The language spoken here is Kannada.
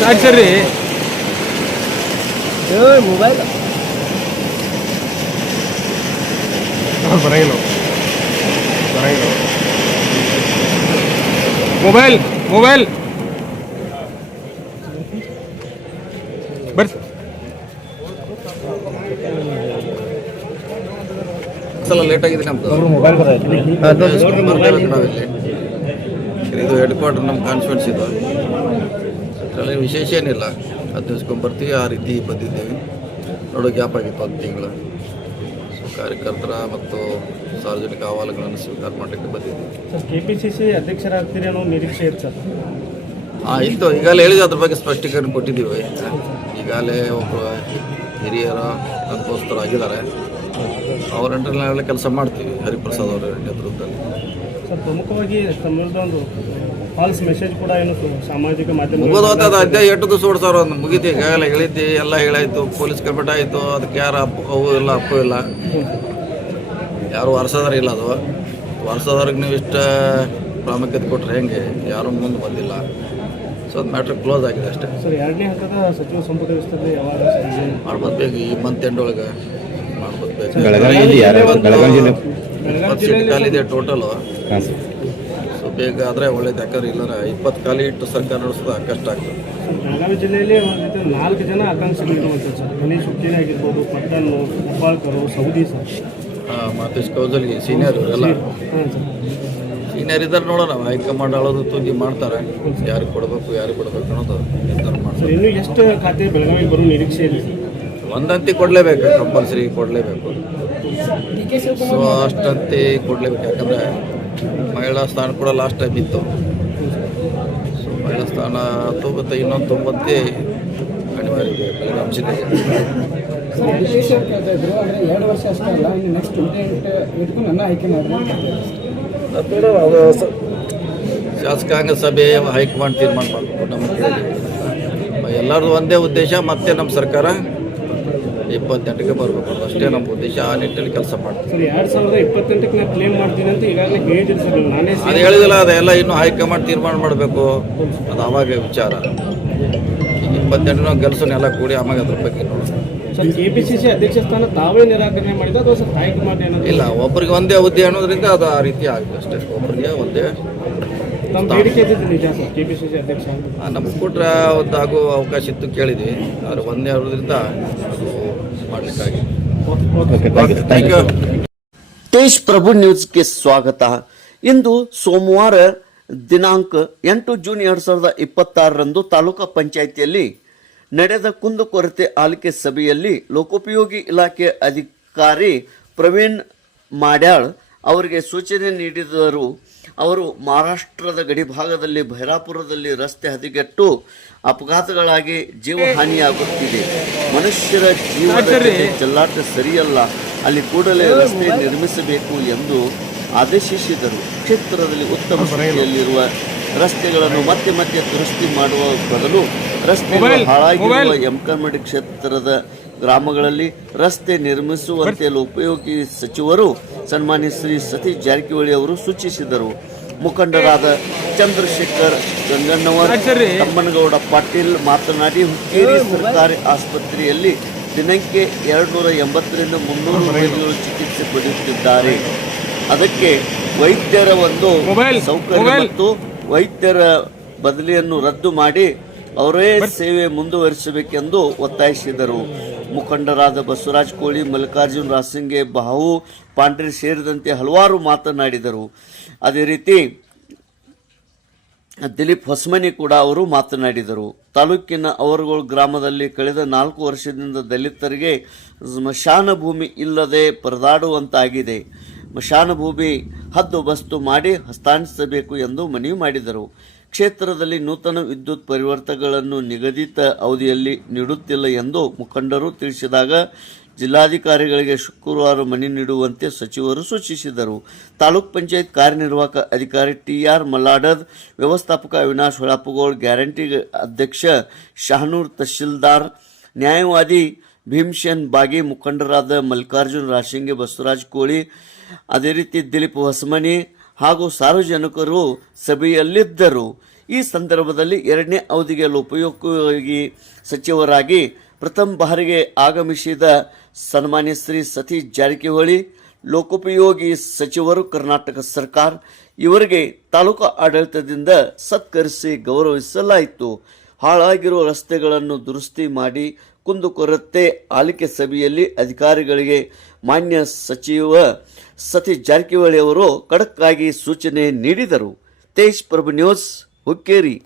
ಸರಿ ಮೊಬೈಲ್ ಬರಂಗಿಲ್ಲ ಮೊಬೈಲ್ ಮೊಬೈಲ್ ಬರ್ರಿ ಸಲ ಲೇಟ್ ಆಗಿದೆ ನಮ್ದು ಇದು ಹೆಡ್ ಕ್ವಾರ್ಟರ್ ನಮ್ಮ ಕಾನ್ಫಿಡೆನ್ಸ್ ಇದು ಅದರಲ್ಲಿ ವಿಶೇಷ ಏನಿಲ್ಲ 10 ದಿವ್ಸಕ್ಕೊಂಬರ್ತೀವಿ ಆ ರೀತಿ ಬಂದಿದ್ದೇವೆ ನೋಡೋ ಗ್ಯಾಪ್ ಆಗಿತ್ತು 1 ತಿಂಗಳು. ಸೊ ಕಾರ್ಯಕರ್ತರ ಮತ್ತು ಸಾರ್ವಜನಿಕ ಅಹವಾಲುಗಳನ್ನು ಸ್ವೀಕಾರ ಮಾಡಲಿಕ್ಕೆ ಬಂದಿದ್ದೀವಿ. KPCC ಅಧ್ಯಕ್ಷರಾಗ್ತೀರಿ ಅನ್ನೋ ನಿರೀಕ್ಷೆ ಇತ್ತು ಸರ್. ಇತ್ತು, ಈಗಾಗಲೇ ಹೇಳಿದ ಅದ್ರ ಬಗ್ಗೆ ಸ್ಪಷ್ಟೀಕರಣ ಕೊಟ್ಟಿದ್ದೀವಿ. ಈಗಾಗಲೇ ಒಬ್ಬರು ಹಿರಿಯರ ಅನುಭವಸ್ಥರಾಗಿದ್ದಾರೆ, ಅವರ ಅಂಡರ್ನಲ್ಲಿ ಕೆಲಸ ಮಾಡ್ತೀವಿ ಹರಿಪ್ರಸಾದ್ ಅವರ ನೇತೃತ್ವದಲ್ಲಿ. ಸರ್, ಪ್ರಮುಖವಾಗಿ ತಮ್ಮದೊಂದು ಫಾಲ್ಸ್ ಮೆಸೇಜ್ ಕೂಡ ಏನು ಸಾಮಾಜಿಕ ಮಾಧ್ಯಮ ಮುಗಿದೋಗ್ತದೆ. ಅಧ್ಯಾಯ 8 ದಿವಸ ಓಡಿಸೋರು ಒಂದು ಮುಗಿತು. ಈಗಾಗಲೇ ಹೇಳಿದ್ದಿ, ಎಲ್ಲ ಹೇಳಾಯಿತು, ಪೊಲೀಸ್ ಕಂಪ್ಲೇಂಟ್ ಆಯಿತು. ಅದಕ್ಕೆ ಯಾರು ಅವು ಇಲ್ಲ ಅಪ್ಪು ಇಲ್ಲ, ಯಾರು ವರ್ಷದವ್ರು ಇಲ್ಲ. ಅದು ವರ್ಷದವ್ರಿಗೆ ನೀವು ಇಷ್ಟ ಪ್ರಾಮುಖ್ಯತೆ ಕೊಟ್ಟರೆ ಹೆಂಗೆ, ಯಾರೂ ಮುಂದೆ ಬಂದಿಲ್ಲ. ಸೊ ಅದು ಮ್ಯಾಟ್ರ್ ಕ್ಲೋಸ್ ಆಗಿದೆ ಅಷ್ಟೇ. ಸರ್, 2ನೇ ಹಂತದ ಸಚಿವ ಸಂಪುಟ ವಿಸ್ತರಣೆ ಯಾವಾಗ ಮಾಡ್ಬೋದು ಬೇಕು, ಈ ಮಂತ್ ಎಂಡ್ ಒಳಗೆ ಮಾಡ್ಬೋದು ಬೇಕು. 20 ಸೀಟ್ ಖಾಲಿದೆ ಟೋಟಲು. ಸೊ ಬೇಗ ಆದರೆ ಒಳ್ಳೇದು, ಯಾಕಂದ್ರೆ ಇಲ್ಲರ 20 ಖಾಲಿ ಇಟ್ಟು ಸರ್ಕಾರ ನಡೆಸೋದು ಕಷ್ಟ ಆಗ್ತದೆ. ಬೆಳಗಾವಿ ಜಿಲ್ಲೆಯಲ್ಲಿ 4 ಜನ ಆಕಾಂಕ್ಷಿಗಳು ಇರುವಂಥದ್ದು ಸರ್. ಗಣೇಶ್ ಹುಟ್ಟಿನ ಆಗಿರ್ಬೋದು, ಪಟ್ಟಣ್ಣು, Hebbalkar, Saudi sir, Mathesh Kaujalgi senior ಇವರೆಲ್ಲ ಸೀನಿಯರ್ ಇದ್ದಾರೆ. ನೋಡೋಣ, ಹೈಕಮಾಂಡ್ ಆಳೋದು ತುದಿ ಮಾಡ್ತಾರೆ, ಯಾರಿಗೆ ಕೊಡಬೇಕು ಅನ್ನೋದು ನಿರ್ಧಾರ ಮಾಡ್ತಾರೆ. ಇನ್ನೂ ಎಷ್ಟು ಖಾತೆ ಬೆಳಗಾವಿಗೆ ಬರೋ ನಿರೀಕ್ಷೆ ಇದೆ? ಒಂದಂತಿ ಕೊಡಲೇಬೇಕು, ಕಂಪಲ್ಸರಿ ಕೊಡಲೇಬೇಕು. ಸೊ ಅಷ್ಟಂತಿ ಕೊಡಲೇಬೇಕು, ಯಾಕಂದರೆ ಮಹಿಳಾ ಸ್ಥಾನ ಕೂಡ ಲಾಸ್ಟ್ ಟೈಮ್ ಇತ್ತು. ಸೊ ಮಹಿಳಾ ಸ್ಥಾನ 90 ಇನ್ನೊಂದು 90 ಅನಿವಾರ್ಯ ಇದೆ ಬೆಳಗಾವಿ ಜಿಲ್ಲೆಗೆ. 2 ವರ್ಷ ಅಷ್ಟೇ ಅಲ್ಲ, ಇನ್ನು ನೆಕ್ಸ್ಟ್ 28 ನನ್ನ ಆಯ್ಕೆ ಅದು ಶಾಸಕಾಂಗ ಸಭೆ ಹೈಕಮಾಂಡ್ ತೀರ್ಮಾನ ಮಾಡಬೇಕು. ನಮ್ಮ ಎಲ್ಲರದು ಒಂದೇ ಉದ್ದೇಶ, ಮತ್ತೆ ನಮ್ಮ ಸರ್ಕಾರ 28ಕ್ಕೆ ಬರಬೇಕು, ಅಷ್ಟೇ ನಮ್ಮ ಉದ್ದೇಶ. ಆ ನಿಟ್ಟಿನಲ್ಲಿ ಕೆಲಸ ಮಾಡ್ತೀವಿ. ಸರ್, 2028ಕ್ಕೆ ನಾನು ಕ್ಲೇಮ್ ಮಾಡ್ತೀನಿ ಅಂತ ಈಗಾಗಲೇ ಹೇಳಿದ್ದೀನಿ ಸರ್. ನಾನೇ ಅದು ಹೇಳಿದಿಲ್ಲ, ಅದೆಲ್ಲ ಇನ್ನೂ ಹೈಕಮಾಂಡ್ ತೀರ್ಮಾನ ಮಾಡಬೇಕು. ಅದು ಆವಾಗ ವಿಚಾರ. ಈಗ 28 ಕೆಲಸನೆಲ್ಲ ಕೂಡಿ ಆವಾಗ ಅದ್ರ ಬಗ್ಗೆ ನೋಡೋಣ. ಸರ್, KPCC ಅಧ್ಯಕ್ಷ ಸ್ಥಾನ ತಾವೇ ನಿರಾಕರಣೆ ಮಾಡಿದ ಅಥವಾ ಸರ್ ಹೈಕಮಾಂಡ್ ಏನಾದ್ರು? ಇಲ್ಲ, ಒಬ್ಬರಿಗೆ ಒಂದೇ ಹುದ್ದೆ ಅನ್ನೋದ್ರಿಂದ ಅದು ಆ ರೀತಿ ಆಗಿದೆ ಅಷ್ಟೇ. ಒಬ್ಬರಿಗೆ ಒಂದೇ ನಮ್ಮ ಬೇಡಿಕೆ ಇದ್ದಿದ್ದು ನಿಜ ಸರ್, KPCC ಅಧ್ಯಕ್ಷ ನಮ್ಗೆ ಕೊಟ್ಟರೆ ಒಂದು ಆಗೋ ಅವಕಾಶ ಇತ್ತು, ಕೇಳಿದ್ವಿ. ಆದರೆ ಒಂದೇ ಆಗೋದ್ರಿಂದ ಅದು ಮಾಡಲಿಕ್ಕಾಗಿದೆ. Thank you. ತೇಜ್ ಪ್ರಭು ನ್ಯೂಸ್ಗೆ ಸ್ವಾಗತ. ಇಂದು ಸೋಮವಾರ ದಿನಾಂಕ 8 ಜೂನ್ 2026ರಂದು ತಾಲೂಕಾ ಪಂಚಾಯಿತಿಯಲ್ಲಿ ನಡೆದ ಕುಂದುಕೊರತೆ ಆಲಿಕೆ ಸಭೆಯಲ್ಲಿ ಲೋಕೋಪಯೋಗಿ ಇಲಾಖೆ ಅಧಿಕಾರಿ ಪ್ರವೀಣ್ ಮಾಡ್ಯಾಳ್ ಅವರಿಗೆ ಸೂಚನೆ ನೀಡಿದರು. ಅವರು ಮಹಾರಾಷ್ಟ್ರದ ಗಡಿಭಾಗದಲ್ಲಿ ಭೈರಾಪುರದಲ್ಲಿ ರಸ್ತೆ ಹದಗೆಟ್ಟು ಅಪಘಾತಗಳಾಗಿ ಜೀವಹಾನಿಯಾಗುತ್ತಿದೆ. ಮನುಷ್ಯರ ಜೀವದ ಚೆಲ್ಲಾಟ ಸರಿಯಲ್ಲ, ಅಲ್ಲಿ ಕೂಡಲೇ ರಸ್ತೆ ನಿರ್ಮಿಸಬೇಕು ಎಂದು ಆದೇಶಿಸಿದರು. ಕ್ಷೇತ್ರದಲ್ಲಿ ಉತ್ತಮ ಸ್ಥಿತಿಯಲ್ಲಿರುವ ರಸ್ತೆಗಳನ್ನು ಮತ್ತೆ ಮತ್ತೆ ದುರಸ್ತಿ ಮಾಡುವ ಬದಲು ರಸ್ತೆಗಳು ಹಾಳಾಗಿರುವ ಎಂಕಮಡಿ ಕ್ಷೇತ್ರದ ಗ್ರಾಮಗಳಲ್ಲಿ ರಸ್ತೆ ನಿರ್ಮಿಸುವಂತೆ ಲೋಕೋಪಯೋಗಿ ಸಚಿವರು ಸನ್ಮಾನ್ಯ ಶ್ರೀ ಸತೀಶ್ ಜಾರಕಿಹೊಳಿ ಅವರು ಸೂಚಿಸಿದರು. ಮುಖಂಡರಾದ ಚಂದ್ರಶೇಖರ್ ಗಂಗಣ್ಣವರ್, ತಮ್ಮನಗೌಡ ಪಾಟೀಲ್ ಮಾತನಾಡಿ, ಹುಕ್ಕೇರಿ ಸರ್ಕಾರಿ ಆಸ್ಪತ್ರೆಯಲ್ಲಿ ದಿನಕ್ಕೆ 280ರಿಂದ 300 ರೋಗಿಗಳು ಚಿಕಿತ್ಸೆ ಪಡೆಯುತ್ತಿದ್ದಾರೆ. ಅದಕ್ಕೆ ವೈದ್ಯರ ಒಂದು ಸೌಕರ್ಯ ಮತ್ತು ವೈದ್ಯರ ಬದಲಿಯನ್ನು ರದ್ದು ಮಾಡಿ ಅವರೇ ಸೇವೆ ಮುಂದುವರಿಸಬೇಕೆಂದು ಒತ್ತಾಯಿಸಿದರು. ಮುಖಂಡರಾದ ಬಸವರಾಜ್ ಕೋಳಿ, ಮಲ್ಲಿಕಾರ್ಜುನ್ ರಾಸಿಂಗೆ, ಬಾಹು ಪಾಂಡ್ರೆ ಸೇರಿದಂತೆ ಹಲವಾರು ಮಾತನಾಡಿದರು. ಅದೇ ರೀತಿ ದಿಲೀಪ್ ಹೊಸಮನಿ ಕೂಡ ಅವರು ಮಾತನಾಡಿದರು. ತಾಲೂಕಿನ ಅವರಗೋಳ ಗ್ರಾಮದಲ್ಲಿ ಕಳೆದ 4 ವರ್ಷದಿಂದ ದಲಿತರಿಗೆ ಸ್ಮಶಾನ ಭೂಮಿ ಇಲ್ಲದೆ ಪರದಾಡುವಂತಾಗಿದೆ. ಸ್ಮಶಾನ ಭೂಮಿ ಹದ್ದುಬಸ್ತು ಮಾಡಿ ಹಸ್ತಾಂತರಿಸಬೇಕು ಎಂದು ಮನವಿ ಮಾಡಿದರು. ಕ್ಷೇತ್ರದಲ್ಲಿ ನೂತನ ವಿದ್ಯುತ್ ಪರಿವರ್ತನೆಗಳನ್ನು ನಿಗದಿತ ಅವಧಿಯಲ್ಲಿ ನೀಡುತ್ತಿಲ್ಲ ಎಂದು ಮುಖಂಡರು ತಿಳಿಸಿದಾಗ ಜಿಲ್ಲಾಧಿಕಾರಿಗಳಿಗೆ ಶುಕ್ರವಾರ ಮನವಿ ನೀಡುವಂತೆ ಸಚಿವರು ಸೂಚಿಸಿದರು. ತಾಲೂಕ್ ಪಂಚಾಯತ್ ಕಾರ್ಯನಿರ್ವಾಹಕ ಅಧಿಕಾರಿ TR ಮಲ್ಲಾಡದ್, ವ್ಯವಸ್ಥಾಪಕ ಅವಿನಾಶ್ ಹೊಳಪಗೋಳ್, ಗ್ಯಾರಂಟಿ ಅಧ್ಯಕ್ಷ ಶಹನೂರ್, ತಹಶೀಲ್ದಾರ್ ನ್ಯಾಯವಾದಿ ಭೀಮಸೇನ್ ಬಾಗಿ, ಮುಖಂಡರಾದ ಮಲ್ಲಿಕಾರ್ಜುನ್ ರಾಶಿಂಗೆ, ಬಸವರಾಜ್ ಕೋಳಿ, ಅದೇ ರೀತಿ ದಿಲೀಪ್ ಹೊಸಮನಿ ಹಾಗೂ ಸಾರ್ವಜನಿಕರು ಸಭೆಯಲ್ಲಿದ್ದರು. ಈ ಸಂದರ್ಭದಲ್ಲಿ 2ನೇ ಅವಧಿಗೆ ಲೋಕೋಪಯೋಗಿ ಸಚಿವರಾಗಿ ಪ್ರಥಮ ಬಾರಿಗೆ ಆಗಮಿಸಿದ ಸನ್ಮಾನ್ಯ ಶ್ರೀ ಸತೀಶ್ ಜಾರಕಿಹೊಳಿ ಲೋಕೋಪಯೋಗಿ ಸಚಿವರು ಕರ್ನಾಟಕ ಸರ್ಕಾರ ಇವರಿಗೆ ತಾಲೂಕು ಆಡಳಿತದಿಂದ ಸತ್ಕರಿಸಿ ಗೌರವಿಸಲಾಯಿತು. ಹಾಳಾಗಿರುವ ರಸ್ತೆಗಳನ್ನು ದುರಸ್ತಿ ಮಾಡಿ ಕುಂದುಕೊರತೆ ಆಲಿಕೆ ಸಭೆಯಲ್ಲಿ ಅಧಿಕಾರಿಗಳಿಗೆ ಮಾನ್ಯ ಸಚಿವ ಸತೀಶ್ ಜಾರಕಿಹೊಳಿ ಅವರು ಖಡಕ್ ಆಗಿ ಸೂಚನೆ ನೀಡಿದರು. ತೇಜ್ ಪ್ರಭು ನ್ಯೂಸ್ ಹುಕ್ಕೇರಿ.